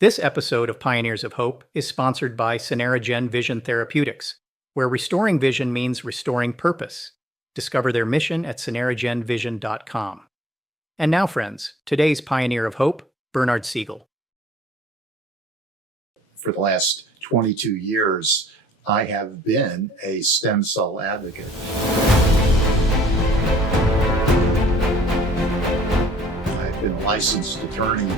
This episode of Pioneers of Hope is sponsored by Gen Vision Therapeutics, where restoring vision means restoring purpose. Discover their mission at CeneraGenVision.com. And now, friends, today's Pioneer of Hope, Bernard Siegel. For the last 22 years, I have been a stem cell advocate. I've been a licensed attorney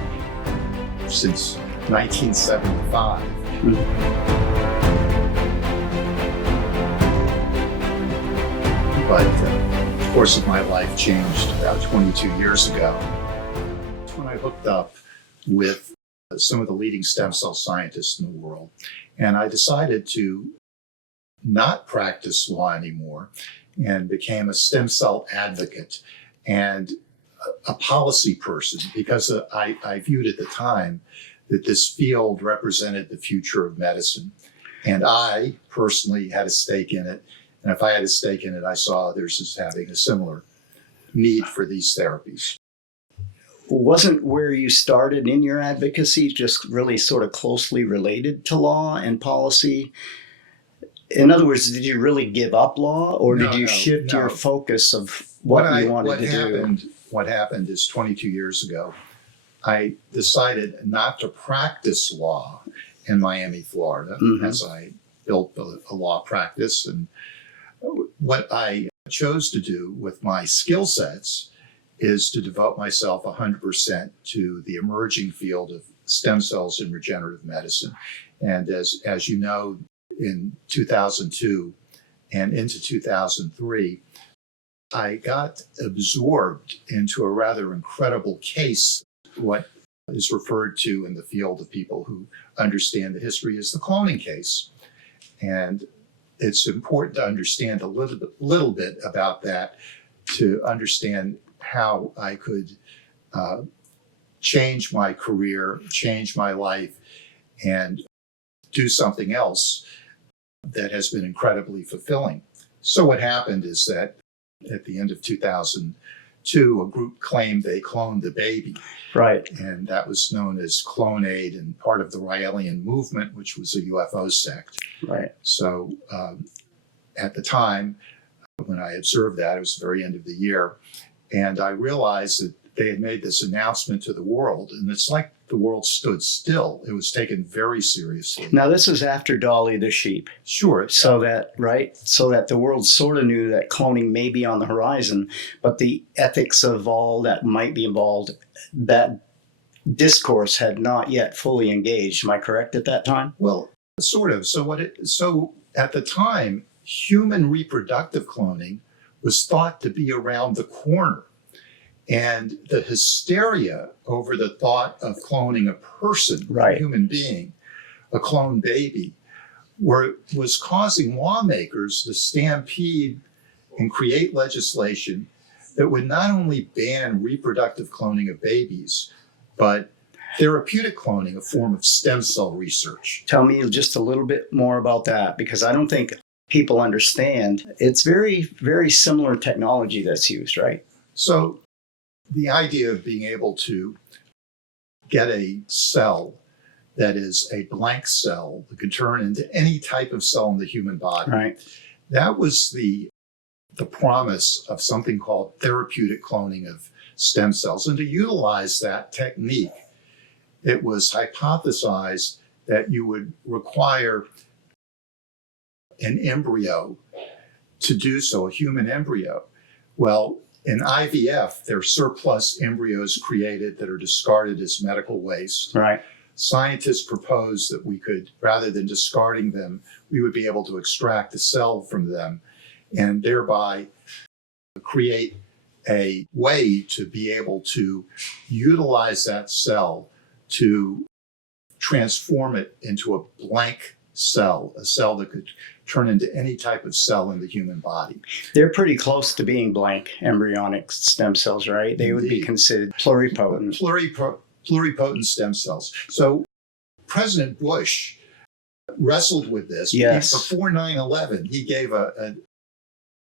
since 1975. But the course of my life changed about 22 years ago. That's when I hooked up with some of the leading stem cell scientists in the world. And I decided to not practice law anymore and became a stem cell advocate and a policy person, because I viewed at the time that this field represented the future of medicine. And I personally had a stake in it. And if I had a stake in it, I saw others as having a similar need for these therapies. Wasn't where you started in your advocacy just really sort of closely related to law and policy? In other words, did you really give up law, or did you shift your focus of what you wanted to do? What happened is 22 years ago, I decided not to practice law in Miami, Florida, as I built a law practice. And what I chose to do with my skill sets is to devote myself 100% to the emerging field of stem cells in regenerative medicine. And as you know, in 2002 and into 2003, I got absorbed into a rather incredible case, what is referred to in the field of people who understand the history as the cloning case. And it's important to understand a little bit about that to understand how I could change my career, change my life, and do something else that has been incredibly fulfilling. So what happened is that at the end of 2002, a group claimed they cloned the baby. Right. And that was known as Clonade and part of the Raelian movement, which was a UFO sect. Right. So at the time, when I observed that, it was the very end of the year, and I realized that they had made this announcement to the world, and it's like the world stood still. It was taken very seriously. Now, this was after Dolly the sheep. Sure. So that the world sort of knew that cloning may be on the horizon, but the ethics of all that might be involved, that discourse had not yet fully engaged. Am I correct at that time? Well, sort of. So at the time, human reproductive cloning was thought to be around the corner. And the hysteria over the thought of cloning a person, a human being, a cloned baby, was causing lawmakers to stampede and create legislation that would not only ban reproductive cloning of babies, but therapeutic cloning, a form of stem cell research. Tell me just a little bit more about that, because I don't think people understand. It's very, very similar technology that's used, right? So the idea of being able to get a cell that is a blank cell that could turn into any type of cell in the human body, that was the promise of something called therapeutic cloning of stem cells. And to utilize that technique, it was hypothesized that you would require an embryo to do so, a human embryo. Well, in IVF, there are surplus embryos created that are discarded as medical waste. Right. Scientists proposed that we could, rather than discarding them, we would be able to extract a cell from them and thereby create a way to be able to utilize that cell to transform it into a blank cell, a cell that could turn into any type of cell in the human body. They're pretty close to being blank embryonic stem cells, right? They would be considered pluripotent. Pluripotent stem cells. So President Bush wrestled with this. Yes. Before 9/11, he gave an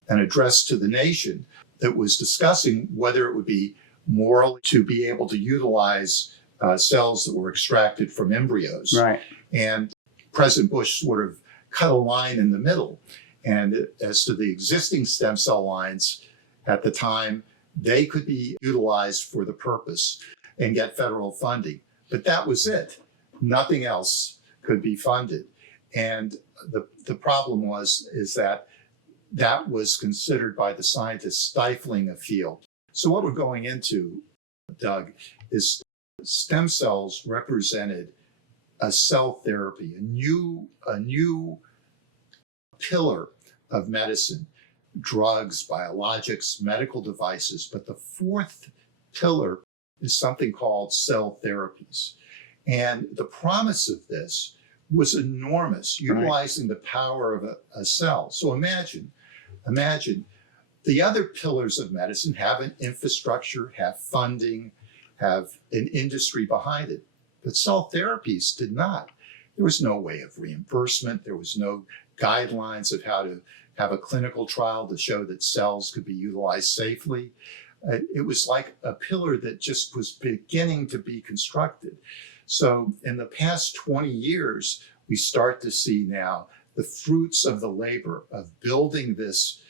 address to the nation that was discussing whether it would be moral to be able to utilize cells that were extracted from embryos. Right. And President Bush sort of cut a line in the middle. And as to the existing stem cell lines at the time, they could be utilized for the purpose and get federal funding. But that was it. Nothing else could be funded. And the problem is that was considered by the scientists stifling a field. So what we're going into, Doug, is stem cells represented a cell therapy, a new pillar of medicine, drugs, biologics, medical devices. But the fourth pillar is something called cell therapies. And the promise of this was enormous, utilizing the power of a cell. So imagine the other pillars of medicine have an infrastructure, have funding, have an industry behind it. But cell therapies did not. There was no way of reimbursement. There was no guidelines of how to have a clinical trial to show that cells could be utilized safely. It was like a pillar that just was beginning to be constructed. So in the past 20 years, we start to see now the fruits of the labor of building this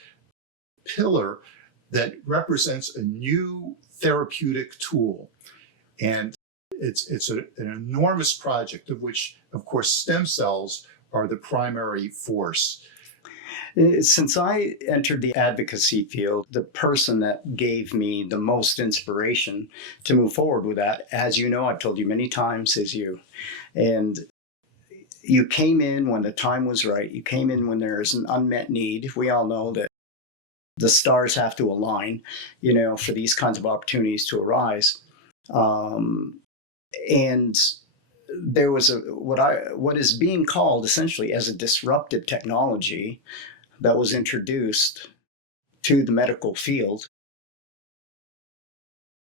pillar that represents a new therapeutic tool. And it's an enormous project of which, of course, stem cells are the primary force. Since I entered the advocacy field, the person that gave me the most inspiration to move forward with that, as you know, I've told you many times, is you. And you came in when the time was right. You came in when there is an unmet need. We all know that the stars have to align, for these kinds of opportunities to arise. And there was what is being called essentially as a disruptive technology that was introduced to the medical field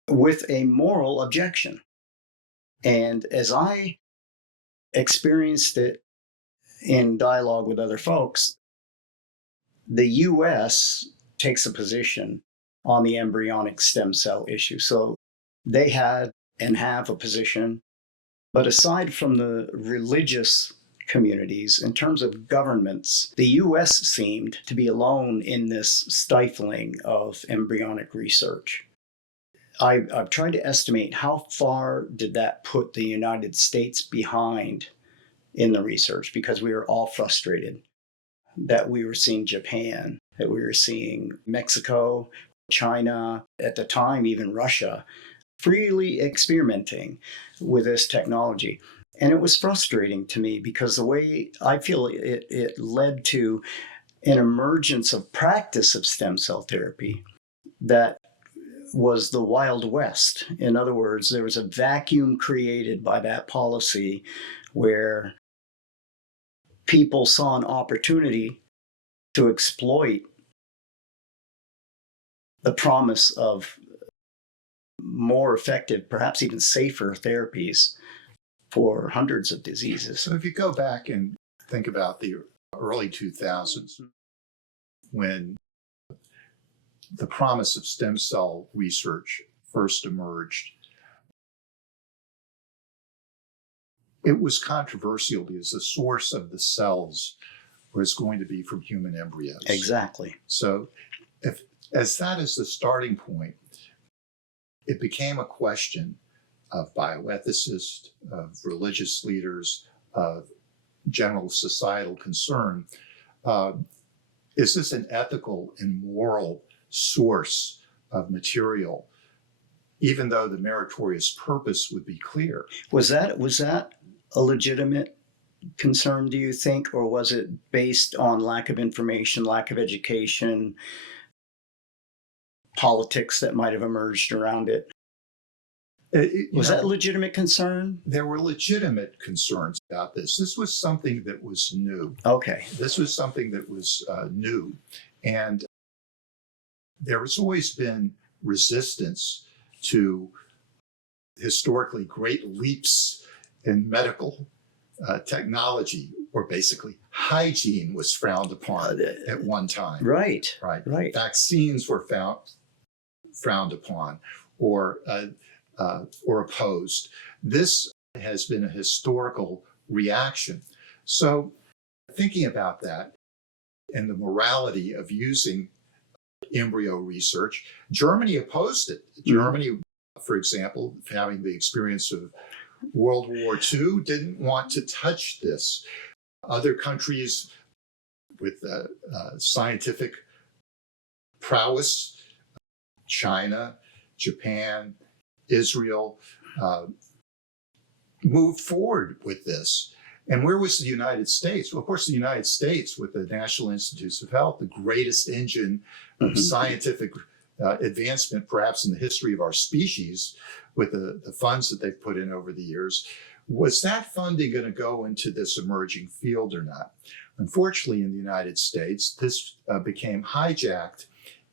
with a moral objection. And as I experienced it in dialogue with other folks, the US takes a position on the embryonic stem cell issue. So they had and have a position. But aside from the religious communities, in terms of governments, the US seemed to be alone in this stifling of embryonic research. I've tried to estimate how far did that put the United States behind in the research, because we were all frustrated that we were seeing Japan, that we were seeing Mexico, China, at the time even Russia, freely experimenting with this technology. And it was frustrating to me because the way I feel it led to an emergence of practice of stem cell therapy that was the Wild West. In other words, there was a vacuum created by that policy where people saw an opportunity to exploit the promise of more effective, perhaps even safer therapies for hundreds of diseases. So if you go back and think about the early 2000s, when the promise of stem cell research first emerged, it was controversial because the source of the cells was going to be from human embryos. Exactly. So as that is the starting point, it became a question of bioethicists, of religious leaders, of general societal concern. Is this an ethical and moral source of material, even though the meritorious purpose would be clear? Was that a legitimate concern, do you think, or was it based on lack of information, lack of education, politics that might have emerged around it? Was that a legitimate concern? There were legitimate concerns about this. This was something that was new. Okay. This was something that was new. And there has always been resistance to historically great leaps in medical technology, where basically hygiene was frowned upon at one time. Right. Vaccines were frowned upon, or or opposed. This has been a historical reaction. So thinking about that and the morality of using embryo research, Germany opposed it. Germany, for example, having the experience of World War II, didn't want to touch this. Other countries with scientific prowess, China, Japan, Israel, moved forward with this. And where was the United States? Well, of course, the United States, with the National Institutes of Health, the greatest engine of scientific advancement, perhaps in the history of our species, with the funds that they've put in over the years. Was that funding going to go into this emerging field or not? Unfortunately, in the United States, this became hijacked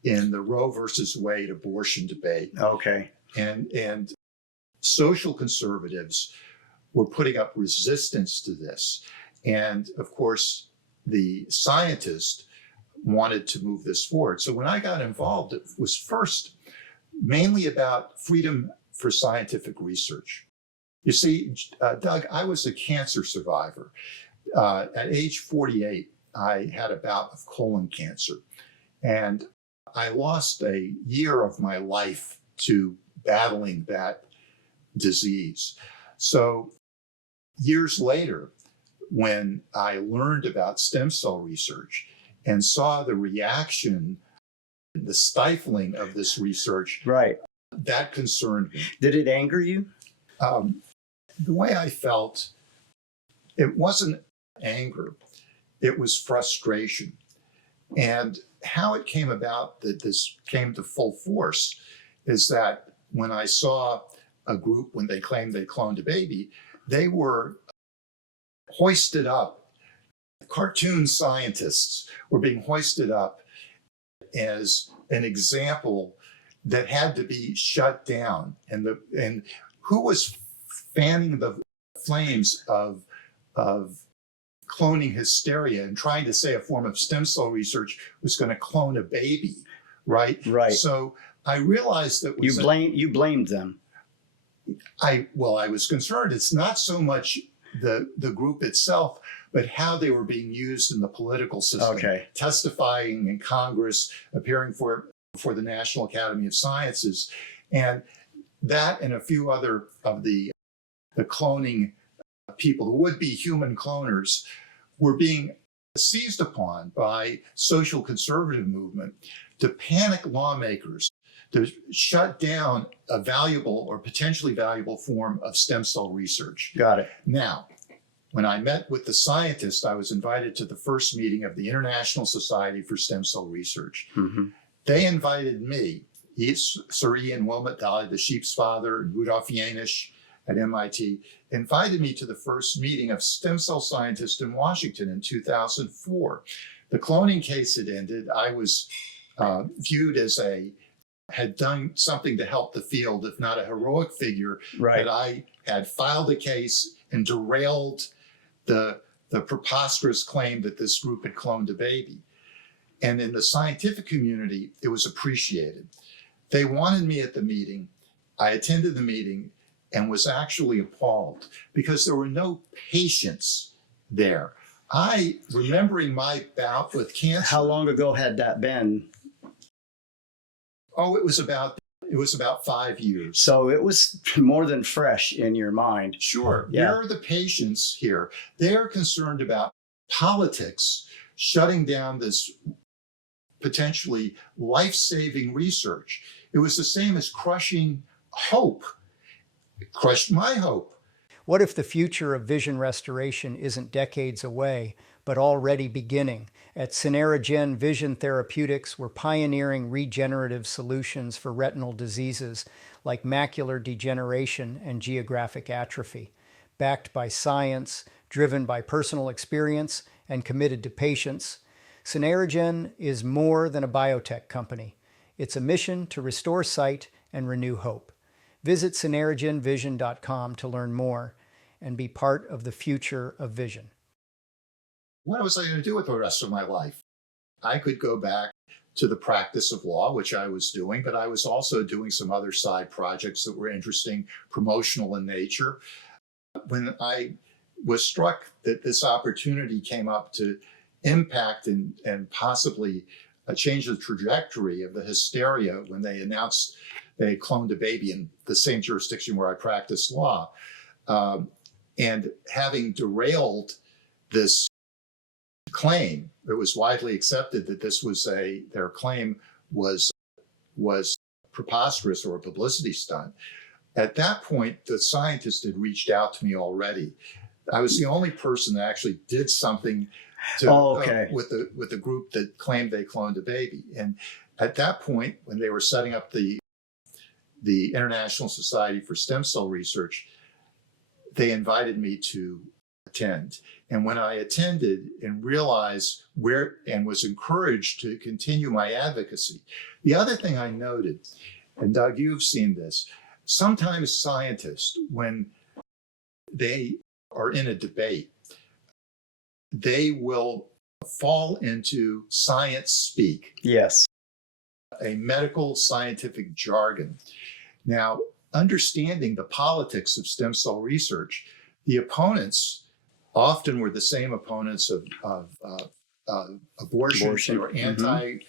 in the Roe versus Wade abortion debate. Okay. And social conservatives were putting up resistance to this. And of course, the scientists wanted to move this forward. So when I got involved, it was first mainly about freedom for scientific research. You see, Doug, I was a cancer survivor. At age 48, I had a bout of colon cancer. And I lost a year of my life to battling that disease. So years later, when I learned about stem cell research and saw the reaction, the stifling of this research, right, that concerned me. Did it anger you? The way I felt, it wasn't anger, it was frustration. And how it came about that this came to full force is that when I saw a group, when they claimed they cloned a baby, they were hoisted up. Cartoon scientists were being hoisted up as an example that had to be shut down. And who was fanning the flames of cloning hysteria and trying to say a form of stem cell research was going to clone a baby, right? Right. So I realized that you blamed them. I was concerned. It's not so much the group itself, but how they were being used in the political system, testifying in Congress, appearing for the National Academy of Sciences. And that and a few other of the cloning people, the would-be human cloners, were being seized upon by social conservative movement to panic lawmakers, to shut down a valuable or potentially valuable form of stem cell research. Got it. Now, when I met with the scientists, I was invited to the first meeting of the International Society for Stem Cell Research. Mm-hmm. They invited me, Sir Ian Wilmot Daly, the sheep's father, and Rudolf Janisch at MIT, invited me to the first meeting of stem cell scientists in Washington in 2004. The cloning case had ended. I was viewed as had done something to help the field, if not a heroic figure, that I had filed a case and derailed the preposterous claim that this group had cloned a baby. And in the scientific community, it was appreciated. They wanted me at the meeting. I attended the meeting and was actually appalled because there were no patients there. Remembering my bout with cancer. How long ago had that been? Oh, it was about 5 years. So it was more than fresh in your mind. Sure. Yeah. Where are the patients here? They're concerned about politics shutting down this potentially life-saving research. It was the same as crushing hope. It crushed my hope. What if the future of vision restoration isn't decades away, but already beginning? At SyneraGen Vision Therapeutics, we're pioneering regenerative solutions for retinal diseases like macular degeneration and geographic atrophy. Backed by science, driven by personal experience, and committed to patients, SyneraGen is more than a biotech company. It's a mission to restore sight and renew hope. Visit syneragenvision.com to learn more and be part of the future of vision. What was I going to do with the rest of my life? I could go back to the practice of law, which I was doing, but I was also doing some other side projects that were interesting, promotional in nature. When I was struck that this opportunity came up to impact and possibly change the trajectory of the hysteria when they announced they cloned a baby in the same jurisdiction where I practiced law, and having derailed this claim, it was widely accepted that this was their claim was preposterous or a publicity stunt. At that point, the scientist had reached out to me already. I was the only person that actually did something with the group that claimed they cloned a baby. And at that point, when they were setting up the International Society for Stem Cell Research, they invited me to attend. And when I attended and realized and was encouraged to continue my advocacy, the other thing I noted, and Doug, you've seen this, sometimes scientists, when they are in a debate, they will fall into science speak. Yes. A medical scientific jargon. Now, understanding the politics of stem cell research, the opponents often were the same opponents of abortion or anti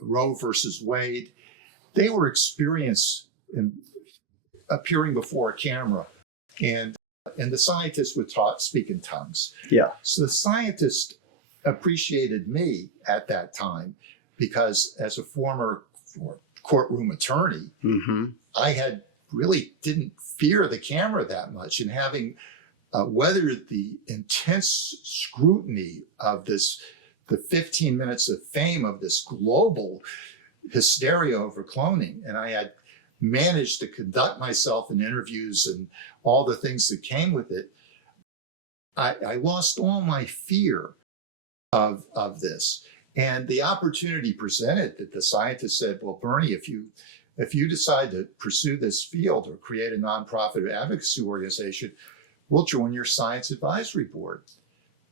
Roe versus Wade. They were experienced in appearing before a camera, and the scientists would speak in tongues. Yeah. So the scientists appreciated me at that time because, as a former courtroom attorney, I didn't fear the camera that much, and having weathered the intense scrutiny of the 15 minutes of fame of this global hysteria over cloning, and I had managed to conduct myself in interviews and all the things that came with it, I lost all my fear of this. And the opportunity presented that the scientists said, well, Bernie, if you decide to pursue this field or create a nonprofit advocacy organization, we'll join your science advisory board.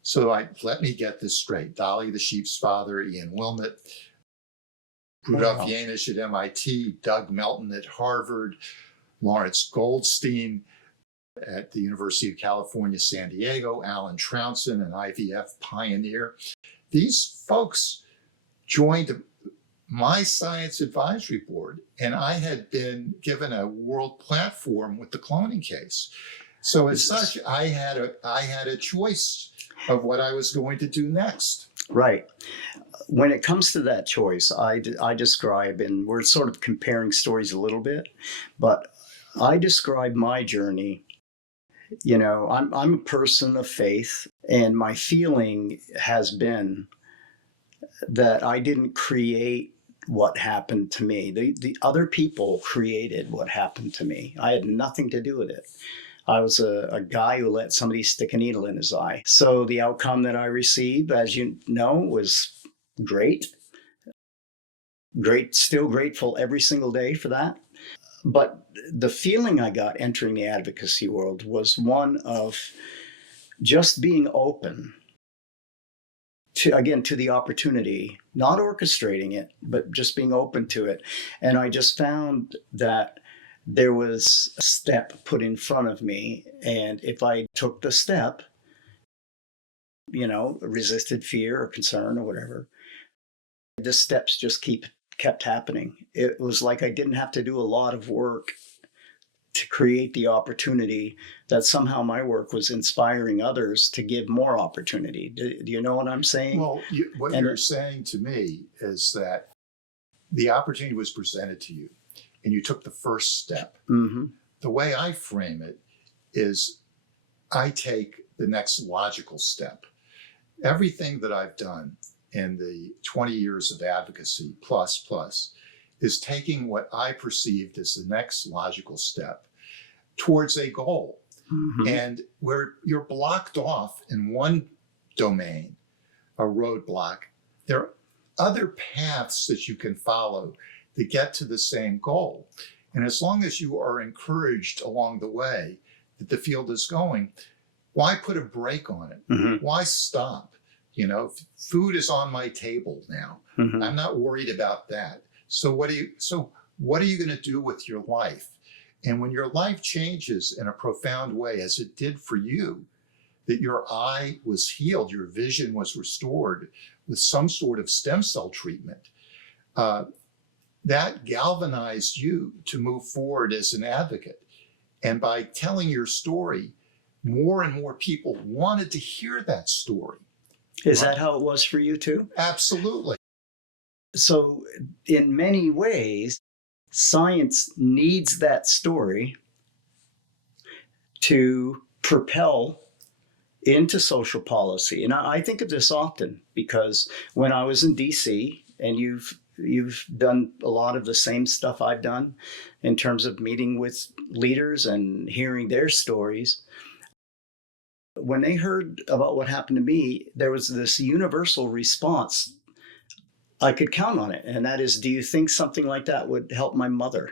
So let me get this straight. Dolly the sheep's father, Ian Wilmot, Rudolf Janisch at MIT, Doug Melton at Harvard, Lawrence Goldstein at the University of California, San Diego, Alan Trounson, an IVF pioneer. These folks joined my science advisory board, and I had been given a world platform with the cloning case. So as such, I had a choice of what I was going to do next. Right. When it comes to that choice, I describe, and we're sort of comparing stories a little bit, but I describe my journey. You know, I'm a person of faith, and my feeling has been that I didn't create what happened to me. The other people created what happened to me. I had nothing to do with it. I was a guy who let somebody stick a needle in his eye. So the outcome that I received, as you know, was great. Still grateful every single day for that. But the feeling I got entering the advocacy world was one of just being open to the opportunity, not orchestrating it, but just being open to it. And I just found that there was a step put in front of me. And if I took the step, resisted fear or concern or whatever, the steps just kept happening. It was like I didn't have to do a lot of work to create the opportunity, that somehow my work was inspiring others to give more opportunity. Do you know what I'm saying? Well, what you're saying to me is that the opportunity was presented to you and you took the first step. Mm-hmm. The way I frame it is I take the next logical step. Everything that I've done in the 20 years of advocacy plus is taking what I perceived as the next logical step towards a goal. Mm-hmm. And where you're blocked off in one domain, a roadblock, there are other paths that you can follow to get to the same goal. And as long as you are encouraged along the way that the field is going, why put a brake on it? Mm-hmm. Why stop? Food is on my table now. Mhm. I'm not worried about that. So what are you going to do with your life? And when your life changes in a profound way, as it did for you, that your eye was healed, your vision was restored with some sort of stem cell treatment, that galvanized you to move forward as an advocate. And by telling your story, more and more people wanted to hear that story. Is that how it was for you too? Absolutely. So, in many ways, science needs that story to propel into social policy. And I think of this often because when I was in DC, and you've done a lot of the same stuff I've done in terms of meeting with leaders and hearing their stories. When they heard about what happened to me, there was this universal response. I could count on it. And that is, do you think something like that would help my mother?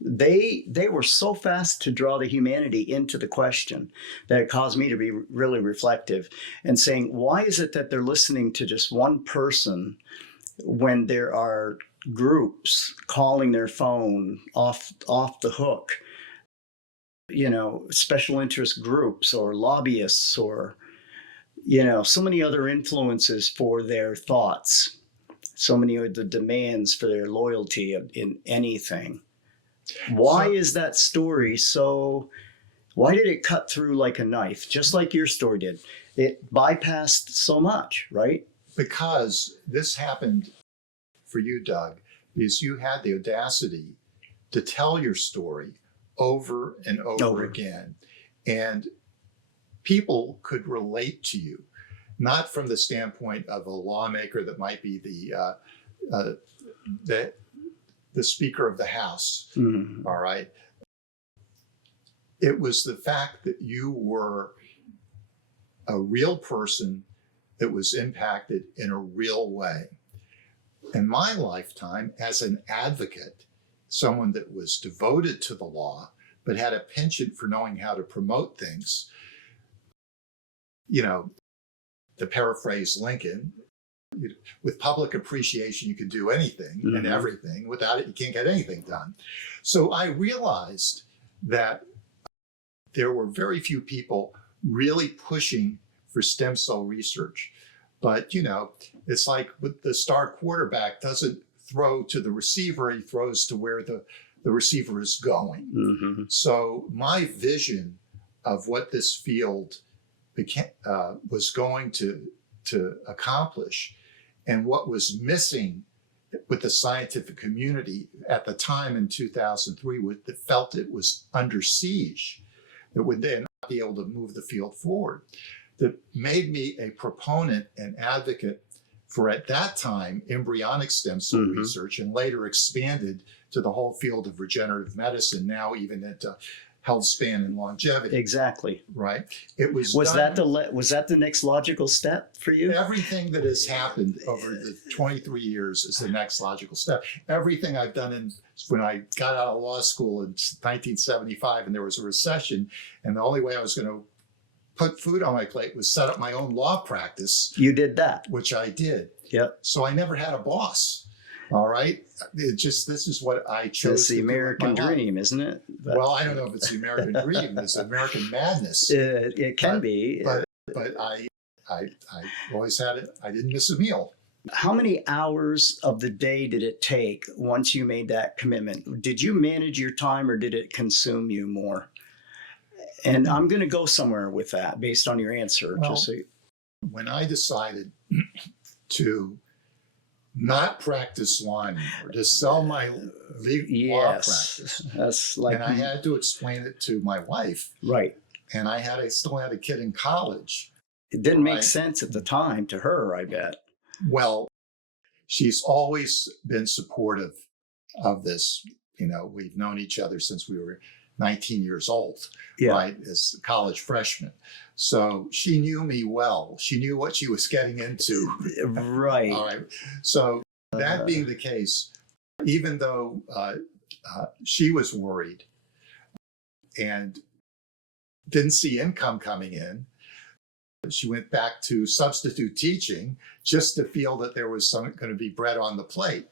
They were so fast to draw the humanity into the question that it caused me to be really reflective and saying, why is it that they're listening to just one person when there are groups calling their phone off the hook? Special interest groups or lobbyists or, so many other influences for their thoughts, so many of the demands for their loyalty in anything. Why is that story why did it cut through like a knife, just like your story did? It bypassed so much, right? Because this happened for you, Doug, because you had the audacity to tell your story over and over again. And people could relate to you, not from the standpoint of a lawmaker that might be the Speaker of the House, Mm-hmm. all right? It was the fact that you were a real person that was impacted in a real way. In my lifetime, as an advocate, someone that was devoted to the law, but had a penchant for knowing how to promote things, to paraphrase Lincoln, with public appreciation, you can do anything and everything. Without it, you can't get anything done. So I realized that there were very few people really pushing for stem cell research. But, it's like with the star quarterback doesn't throw to the receiver, he throws to where the receiver is going. Mm-hmm. So my vision of what this field was going to accomplish, and what was missing with the scientific community at the time in 2003, that felt it was under siege, that would then not be able to move the field forward, that made me a proponent and advocate for, at that time, embryonic stem cell research, and later expanded to the whole field of regenerative medicine, now even into Healthspan and longevity. Exactly. Right. It was that the next logical step for you? Everything that has happened over the 23 years is the next logical step. Everything I've done when I got out of law school in 1975, and there was a recession, and the only way I was going to put food on my plate was set up my own law practice. You did that. Which I did. Yep. So I never had a boss. All right. This is what I chose. It's the American dream, isn't it? Well, I don't know if it's the American dream. It's American madness. It can be. But I always had it. I didn't miss a meal. How many hours of the day did it take once you made that commitment? Did you manage your time, or did it consume you more? And I'm going to go somewhere with that based on your answer. Well, when I decided to not practice law anymore, to sell my law practice, that's like, and I had to explain it to my wife. Right. And I still had a kid in college. It didn't make sense at the time to her, I bet. Well, she's always been supportive of this. We've known each other since we were 19 years old, right, as college freshmen. So she knew me well. She knew what she was getting into. Right. All right. So that being the case, even though she was worried and didn't see income coming in, She went back to substitute teaching just to feel that there was going to be bread on the plate.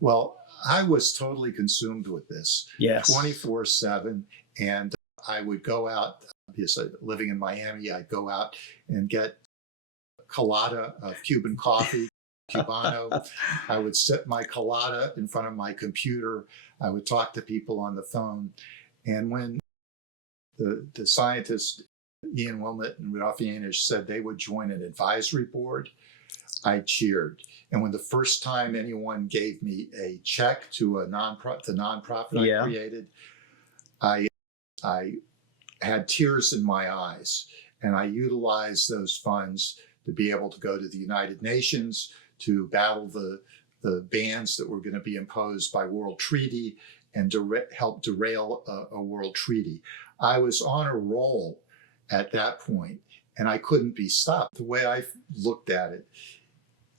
Well, I was totally consumed with this, Yes. 24/7. And I would go out, because living in Miami, I'd go out and get colada of Cuban coffee, Cubano. I would sip my colada in front of my computer. I would talk to people on the phone. And when the scientists, Ian Wilmot and Rudolph Yanish, said they would join an advisory board, I cheered. And when the first time anyone gave me a check to the nonprofit I created, I had tears in my eyes. And I utilized those funds to be able to go to the United Nations, to battle the bans that were going to be imposed by world treaty and help derail a world treaty. I was on a roll at that point, and I couldn't be stopped. The way I looked at it,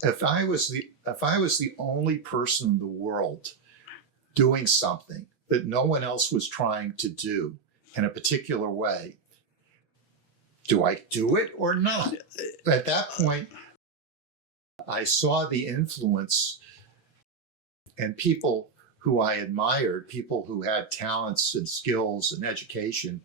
if I was the only person in the world doing something that no one else was trying to do in a particular way, do I do it or not? At that point, I saw the influence, and people who I admired, people who had talents and skills and education,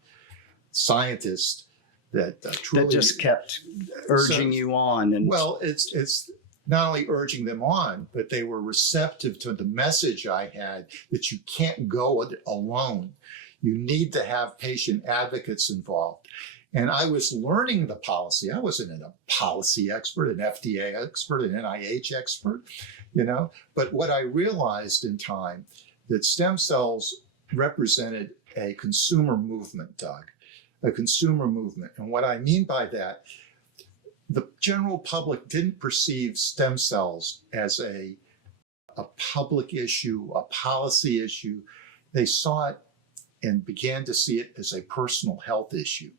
scientists that truly that just kept urging you on. And well, it's not only urging them on, but they were receptive to the message I had that you can't go it alone. You need to have patient advocates involved. And I was learning the policy. I wasn't a policy expert, an FDA expert, an NIH expert, But what I realized in time, that stem cells represented a consumer movement, Doug, a consumer movement. And what I mean by that, the general public didn't perceive stem cells as a public issue, a policy issue. They saw it and began to see it as a personal health issue,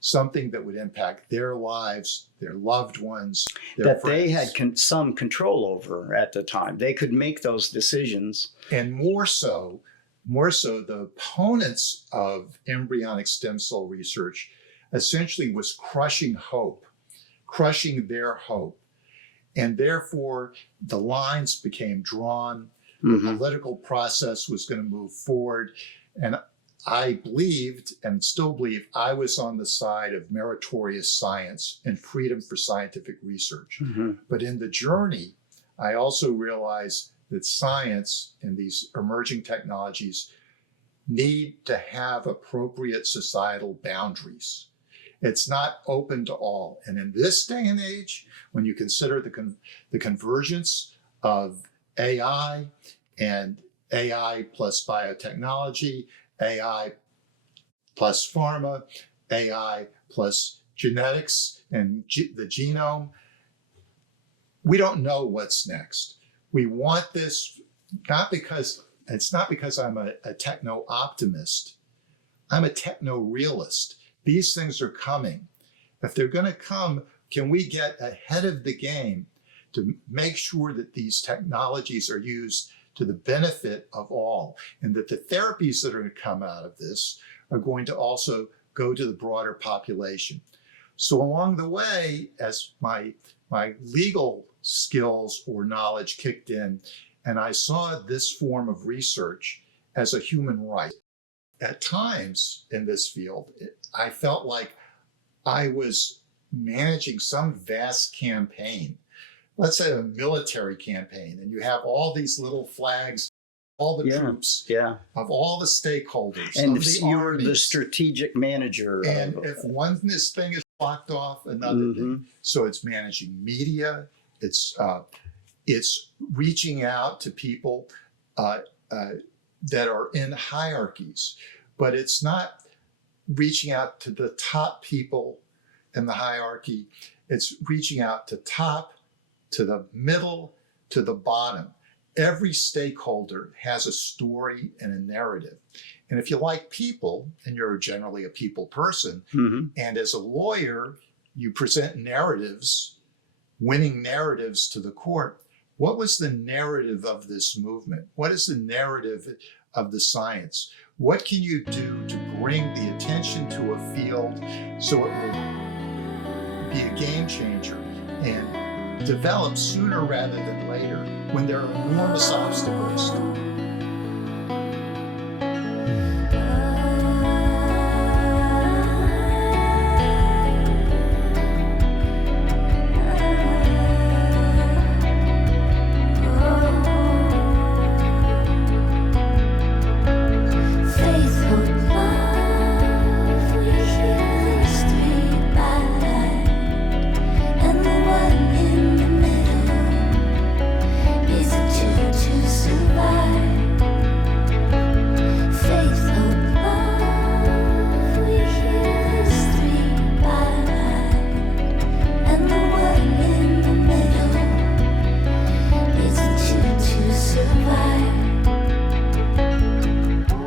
something that would impact their lives, their loved ones, their that friends. they had some control over at the time. They could make those decisions. And more so, the opponents of embryonic stem cell research essentially was crushing hope, crushing their hope. And therefore, the lines became drawn. The political process was going to move forward. And I believed, and still believe, I was on the side of meritorious science and freedom for scientific research. But in the journey, I also realized that science and these emerging technologies need to have appropriate societal boundaries. It's not open to all. And in this day and age, when you consider the convergence of AI and AI plus biotechnology, AI plus pharma, AI plus genetics and the genome, we don't know what's next. We want this, it's not because I'm a techno-optimist. I'm a techno-realist. These things are coming. If they're going to come, can we get ahead of the game to make sure that these technologies are used to the benefit of all, and that the therapies that are going to come out of this are going to also go to the broader population? So along the way, as my legal skills or knowledge kicked in, and I saw this form of research as a human right. At times in this field, I felt like I was managing some vast campaign. Let's say a military campaign, and you have all these little flags, all the troops, of all the stakeholders, and of the you're armies. the strategic manager. And if this thing is blocked off, another thing. So it's managing media. It's reaching out to people that are in hierarchies, but it's not reaching out to the top people in the hierarchy. It's reaching out to top, to the middle, to the bottom. Every stakeholder has a story and a narrative. And if you like people, and you're generally a people person, and as a lawyer, you present narratives, winning narratives to the court. What was the narrative of this movement? What is the narrative of the science? What can you do to bring the attention to a field so it will be a game changer and develop sooner rather than later when there are enormous obstacles.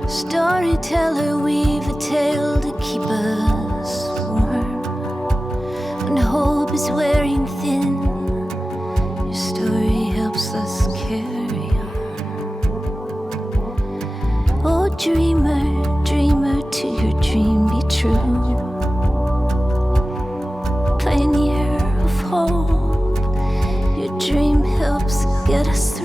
Storyteller, weave a tale to keep us warm. When hope is wearing thin, your story helps us carry on. Oh, dreamer, dreamer, to your dream be true. Pioneer of hope, your dream helps get us